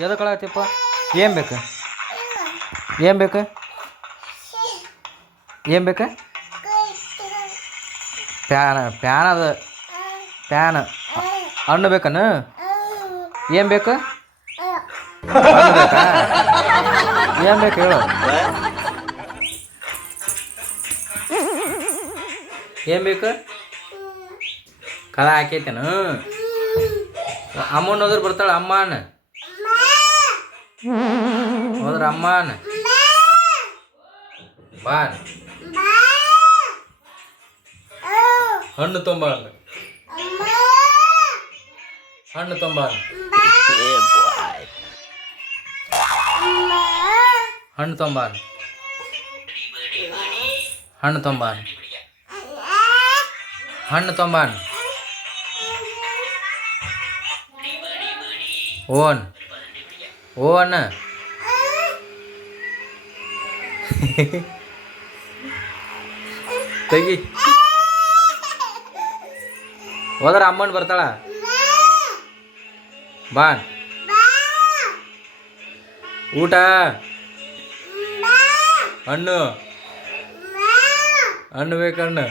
ಎದಕ್ಕಾಗತ್ತಪ್ಪ? ಏನು ಬೇಕು? ಏನು ಬೇಕು? ಏನು ಬೇಕು? ಪ್ಯಾನ್ ಅದು ಪ್ಯಾನ್. ಹಣ್ಣು ಬೇಕನ? ಏನು ಬೇಕು? ಹಣ್ಣು ಬೇಕಾ? ಏನು ಬೇಕು ಹೇಳು? ಏನು ಬೇಕು? ಕದ ಹಾಕೈತೇನು? ಅಮ್ಮನ ಹೋದ್ರೆ ಬರ್ತಾಳೆ ಅಮ್ಮನ. ಹೋದ್ರ ಅಮ್ಮನ ಬಾನ್ ಹಣ್ಣು ತೊಂಬಾರ್ದು. ಹಣ್ಣು ತೊಂಬಾರ್ದು. ಹಣ್ಣು ತೊಂಬಾರ್ದು. ಹಣ್ಣು ತೊಂಬಾರ್ದು. ಹಣ್ಣು ತೊಂಬಾರ್ದು. ಓನ್ ಓನ್ ತೆಗಿ. ಹೋದ್ರ ಅಮ್ಮನ್ ಬರ್ತಾಳ ಬಾನ್. ಊಟ ಹಣ್ಣು ಹಣ್ಣು ಬೇಕು ಹಣ್ಣು.